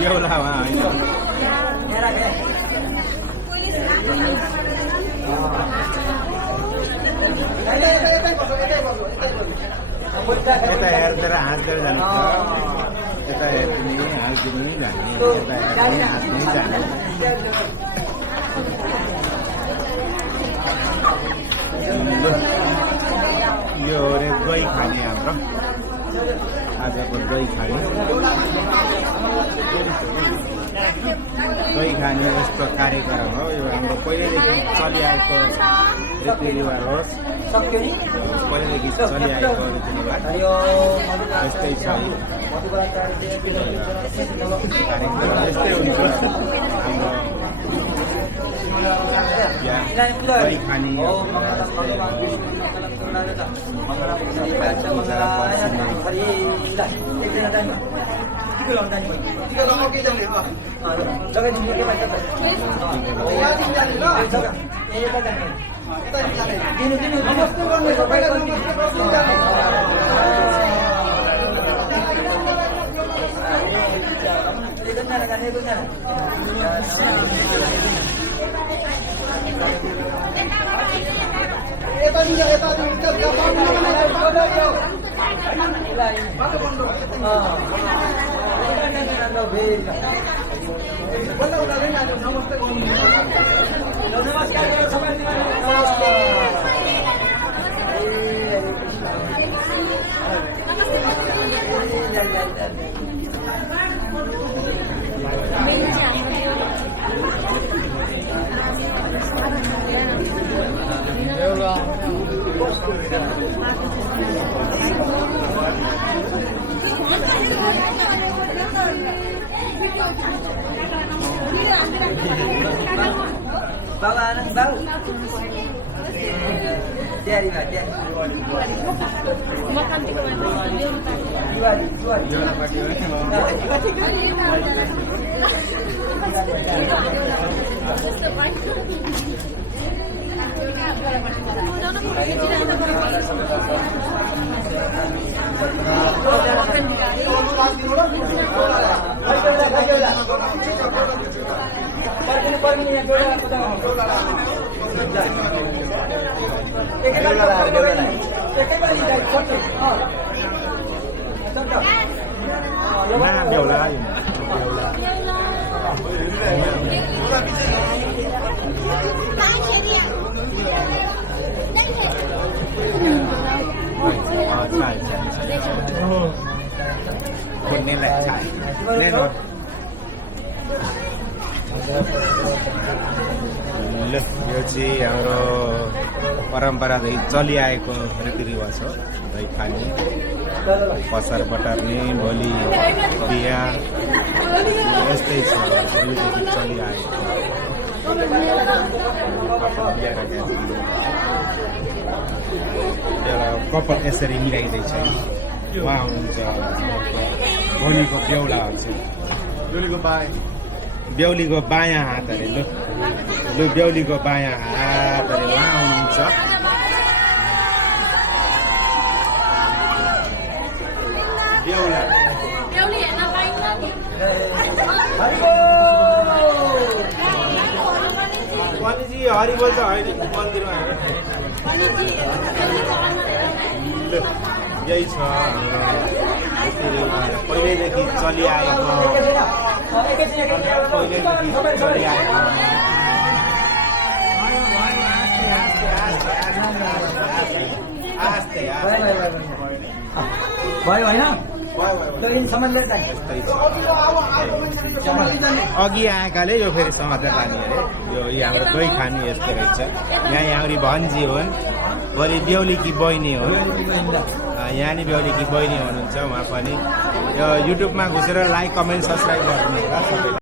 बेहुलामा होइन यता हेर्दै हाँस्दै जानुपर्छ यता हेर्दिने हाँस्दिने जाने यता हेर्दिने हाँस्दिने जाने यो हो रे दही खाने हाम्रो आजको दही खाने दही खाने यस्तो कार्यक्रम हो यो हाम्रो पहिल्यैदेखि चलिआएको रीतिरिवाज हो पहिल्यैदेखि चलिआएको रीतिरिवाज यस्तै छ कार्यक्रम यस्तै हुन्छ हाम्रो दही खाने Bawa anak bau. Jadi lah, jadi. Makan di mana? Jual. Nah, biola.ใช่คนนี้แหละใช่แน่นอนयो चाहिँ हाम्रो परम्परादेखि चलिआएको रीतिरिवाज हो दही खाने पसार पटार्ने भोलि बिहा यस्तै छ पहिलेदेखि चलिआएको एउटा कपाल यसरी मिलाइँदैछ उहाँ हुनुहुन्छ भोलिको बेहुलाहरू चाहिँ बेहुलीको बायाँ हात अरे लु बेहुलीको बायाँ हात अरे उहाँ हुनुहुन्छ बेहुला वाणीजी हरि बोल्छ होइन मन्दिरमा यही छ पहिल्यैदेखि चलिआएको भयो होइन अघि आएकाले यो फेरि समाचार लाने अरे यो हाम्रो दही खाने यस्तो रहेछ यहाँ हाम्रो भन्जी हुन् भोलि बेहुलीकी बहिनी हुन् यहाँनिर बेहुलीकी बहिनी हुनुहुन्छ उहाँ पनि यो युट्युबमा घुसेर लाइक कमेन्ट सब्सक्राइब गर्नु होला सबैलाई।